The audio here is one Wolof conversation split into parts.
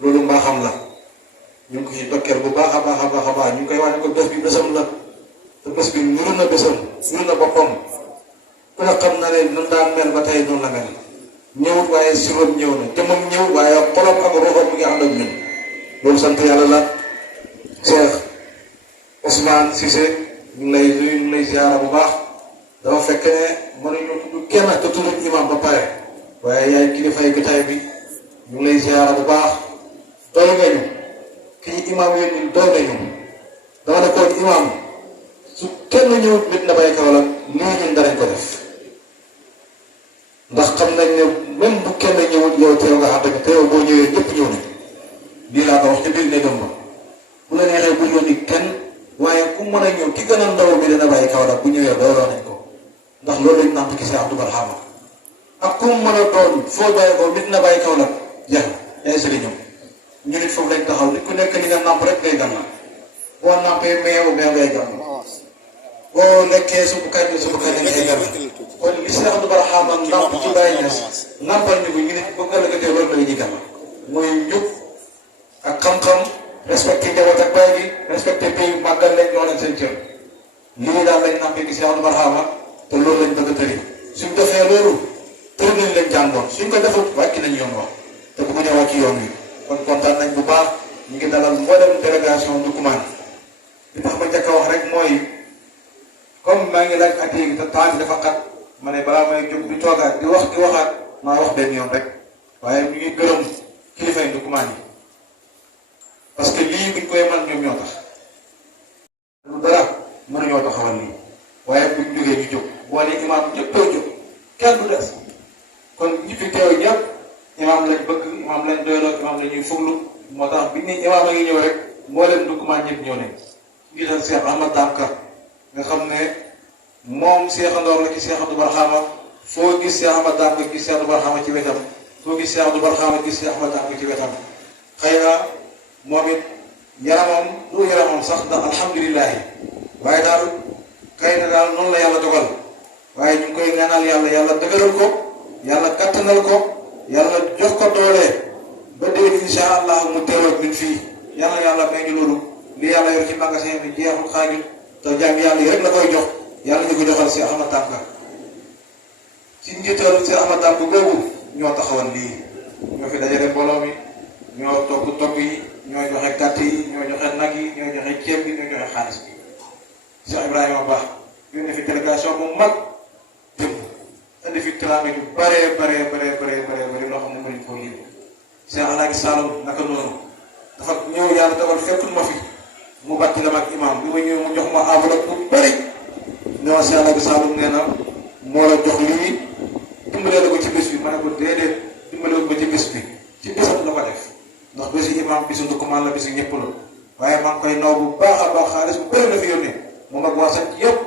loolu mbaaxam la ñu ngi ko ci dokkeel bu baax a baax a baax a baax ñu ngi koy wax ne ko bés bi bésam la te bés bi nuru na bésam nuru na boppam ku ne xam na ne nan daan mel ba tey noonu la mel ñëwut waaye siroom ñëw na te moom ñëw waaye xolam ak roxam mu ngi ànd ak ñun loolu sant yàlla la. Cheikh Ousmane Cissé ñu ngi lay nuyu ñu ngi lay ziara bu baax dafa fekk ne mënuñu tudd kenn te tudd imam ba pare waaye yaay kilifay gitaay bi ñu ngi lay ziara bu baax doy nga ñu kii imam yooyu ñun doy nga ñu dama ne koon imam su kenn ñëwut nit na bay kaw la lii ñun danañ ko def ndax xam nañ ne même bu kenn ñëwut yow teew nga xam te yow boo ñëwee ñëpp ñëw nañ lii laa ko wax ci biir néegam ba bu la neexee bu yónni kenn waaye ku mën a ñëw ki gën a ndaw bi dina bàyyi kaw la bu ñëwee dooloo nañ ko ndax loolu lañ nàmp ci Cheikh Abdou Barhama ak ku mën a doon foo bàyyi ko nit na bàyyi kaw la jeex na yaay sëriñam ñu nit foofu lañ taxaw nit ku nekk li nga nàmp rek ngay gànna boo nàmpee meew ngay gànna boo lekkee subu kañ ngay gànna kon li Cheikh Abdou Barhama nàmp ci bàyyi ñes nàmpal ñu ko ñu nit bu ëllëgatee loolu la ñuy gànna mooy njub ak xam-xam respecté njaboot ak baay gi respecté pays màggal leen jox leen seen cër lii daal lañ nàmpee gi Cheikh Abdou Barhama te loolu lañ bëgg a tëri suñ defee loolu tëri nañ leen jàngoon suñ ko defut wàcc nañ yoon wax te bu ko ñëw wàcc yoon wi kon kontaan nañ bu baax ñu ngi dalal mboolem délégation Ndoukoumane li tax ma njëkk a wax rek mooy comme maa ngi laaj at yi te temps bi dafa xat ma ne balaa may jóg di toogaat di waxaat maa wax benn yoon rek waaye ñu ngi gërëm kilifay Ndoukoumane yi parce que lii buñ koy man ñoom ñoo tax lu dara mënuñoo taxawal lii waaye buñ jógee ñu jóg boo nee imaam ñëpp a jóg kenn du des kon ñi fi teew ñëpp imaam lañ bëgg imaam lañ doyloo imaam la ñuy fuglu moo tax biñ ne imaam a ngi ñëw rek moo leen Ndoukoumane ñëpp ñëw nañ ngi dal Cheikh Ahmad Damka nga xam ne moom Cheikh Andoor la ci Cheikh Abdou Barhama foo gis Cheikh Ahmad Damka gis Cheikh Abdou Barhama ci wetam foo gis Cheikh Abdou Barhama gis Cheikh Ahmad Damka ci wetam xëy na moom it yaramam du yaramam sax ndax alhamdulilahi waaye daal xëy na daal noonu la yàlla dogal waaye ñu ngi koy ñaanal yàlla dëgëral ko yàlla kattanal ko yàlla jox ko doole ba déwén insha allah mu teewaat min fii yàlla may ñu loolu li yàlla yor ci magasin bi jeexul xaajul te jàng yàlla yi rek la koy jox yàlla ñu ko joxal si Ahmad Damka ci njiital si Ahmad Damka boobu ñoo taxawal lii ñoo fi dajale mbooloo mi ñoo togg yi ñoo joxe gàtt yi ñoo joxe nag yi ñoo joxe ceeb bi ñoo joxe xaalis bi Cheikh Ibrahima Ba yónnee fi délégation bu mag jëm indi fi teraanga yu bare loo xam ne mënuñ koo lim Cheikh Alaaji Saloum naka noonu dafa ñëw yàlla dogal fekkul ma fi mu bàtti la mag imam bi ma ñëw mu jox ma enveloppe bu bëri ne ma Cheikh Alaaji Saloum nee na moo la jox lii dimbalee la ko ci bés bi ma ne ko déedéet dimbalee ko ci bés bi ci bésam la ko def ndax bési imam bisu Ndoukoumane la bisu ñëpp la waaye maa ngi koy naw bu baax a baax xaalis bu bëri la fi yónnee moom ak waa sant yëpp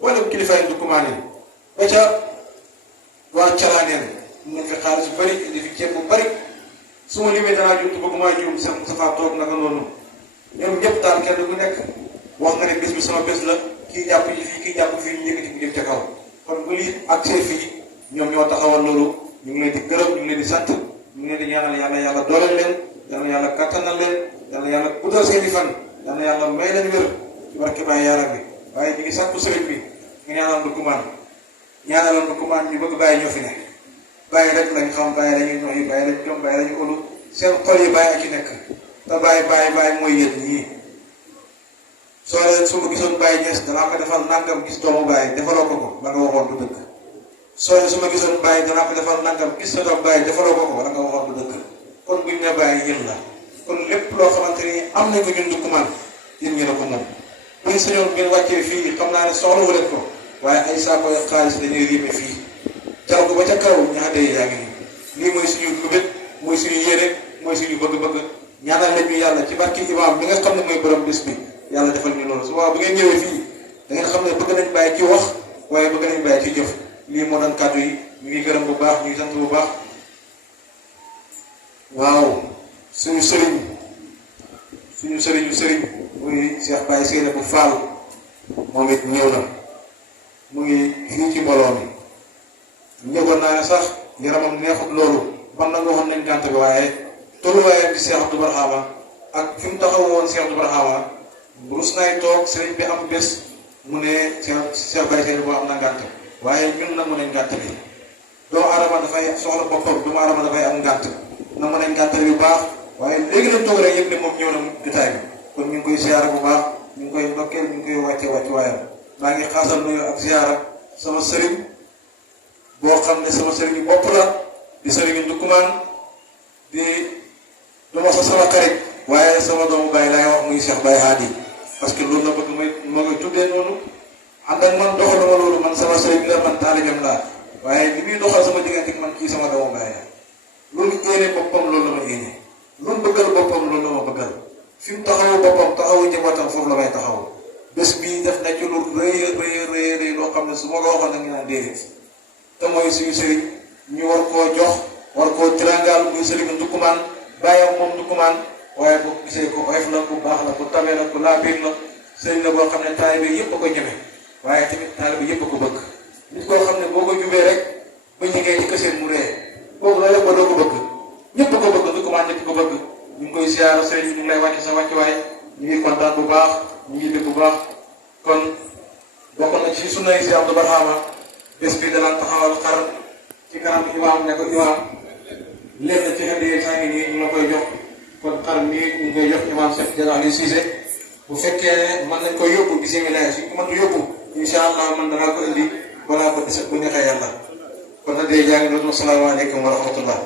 wala kilifaay Ndoukoumane yi ba ca waa Calaaneen ñu fi xaalis bu bëri indi fi ceeb bu bëri su ma limee danaa juum te bëgguma juum sa faa toog naka noonu ñoom ñëpp daal kenn ku nekk wax nga ne bés bi sama bés la kii jàpp ci fii kii jàpp fii ñu yëkkati bu jëm ca kaw kon bu lii accès fii ñoom ñoo taxawal loolu ñu ngi leen di gërëm ñu ngi leen di sant ñu ngi leen di ñaanal yàlla dooleel leen yàlla kattanal leen yàlla guddal seen i fan yàlla may leen wér ci barke Baay Yaram bi waaye ñu ngi sàkku sëriñ bi nga ñaanal Ndoukoumane ñu bëgg bàyyi ñoo fi ne bàyyi rek lañ xam bàyyi lañuy ñox yi bàyyi lañ jom bàyyi lañu olu seen xol yi bàyyi ak ci nekk te bàyyi mooy yéen ñii su ma gisoon bàyyi ñees danaa ko defal nangam gis doomu bàyyi defaloo ko la nga waxoon du dëgg su ma gisoon bàyyi danaa ko defal nangam gis sa doom bàyyi defaloo ko la nga waxoon du dëgg kon buñ ne bàyyi yéen la kon lépp loo xamante ni am nañ ko ñun Ndoukoumane yéen ñu ne ko moom buñ sañoon ngeen wàccee fii xam naa ne soxla wu leen ko waaye ay saako xaalis dañuy riime fii jal ko ba ca kaw ñaxatee yaa ngi nii lii mooy suñu lubét mooy suñu yéene mooy suñu bëgg-bëgg ñaanal leen ñu yàlla ci barki imam bi nga xam ne mooy borom bés bi yàlla defal ñu loolu su boobaa bu ngeen ñëwee fii da ngeen xam ne bëgg nañ bàyyi ci wax waaye bëgg nañ bàyyi ci jëf lii moo doon kàddu yi ñu ngi gërëm bu baax ñu ngi sant bu baax waaw suñu sëriñ muy Cheikh Baye Seyna bu Fall moom it ñëw na mu ngi fii ci mbooloo mi ñëwoon naa ne sax yaramam neexut loolu man na nga waxoon nañ gànt bi waaye tolluwaayam ci Cheikh Abdou Barhama ak fi mu taxaw woon Cheikh Abdou Barhama rus naay toog sëriñ bi am bés mu ne Cheikh Baye Seyni boo am na ngànt waaye ñun nag mu ne ngànt bi doomu aadama dafay soxla boppam doomu aadama dafay am ngànt na mu ne ngànt bi bu baax waaye léegi lañ toog rek yëpp ne moom ñëw na jotaay bi kon ñu ngi koy siyaara bu baax ñu ngi koy ndokkeel ñu ngi koy wàcce waayam maa ngi xaasal nuyu ak siyaara sama sëriñ boo xam ne sama sëriñu bopp la di sëriñu Ndoukoumane di duma sa sama xarit waaye sama doomu baay laay wax muy Cheikh Baye Hadi parce que loolu la bëgg ma koy tuddee noonu ànd ak man doxaluma loolu man sama sëriñ la man taalibeem laa waaye li muy doxal sama diggante man kii sama doomu baay la loolu yéene boppam loolu la ma yéene lu mu bëggal boppam loolu la ma bëggal fi mu taxawu boppam taxawu njabootam foofu la may taxaw bés bii def na ci lu rëy loo xam ne su ma ko waxoon da nga naan déedéet te mooy suñu sëriñ ñu war koo jox war koo tirangaal muy sëriñu Ndoukoumane bàyyam moom Ndoukoumane waaye bu gisee ko oyof la ku baax la ku tabe la ku laabiir la sëriñ la boo xam ne taalibe yëpp a ko ñeme waaye tamit taalibe yëpp a ko bëgg nit koo xam ne boo ko jubee rek ba ñu ngee ci këseen mu ree boobu la ba doo ko bëgg ñëpp ko bëgg Ndoukoumane ñëpp ko bëgg ñu ngi koy siyaara sëriñ ñu ngi lay wàcc sa wàccuwaay ñu ngi kontaan bu baax ñu ngi dégg bu baax kon bokk na ci sunna yi si Abdou Barhama bés bi danañ taxawal xar ci kanam imaam ne ko imaam lenn ci xëy saa ngi nii ñu la koy jox kon xar mii ñu ngi koy jox imaam Cheikh Diallo Aliou Cissé bu fekkee ne mën nañ koy yóbbu bisimilah suñ ko mënut yóbbu incha allah man danaa ko indi balaa ko bu neexee yàlla kon nag day jaa ngi doon asalaamaaleykum wa rahmatullah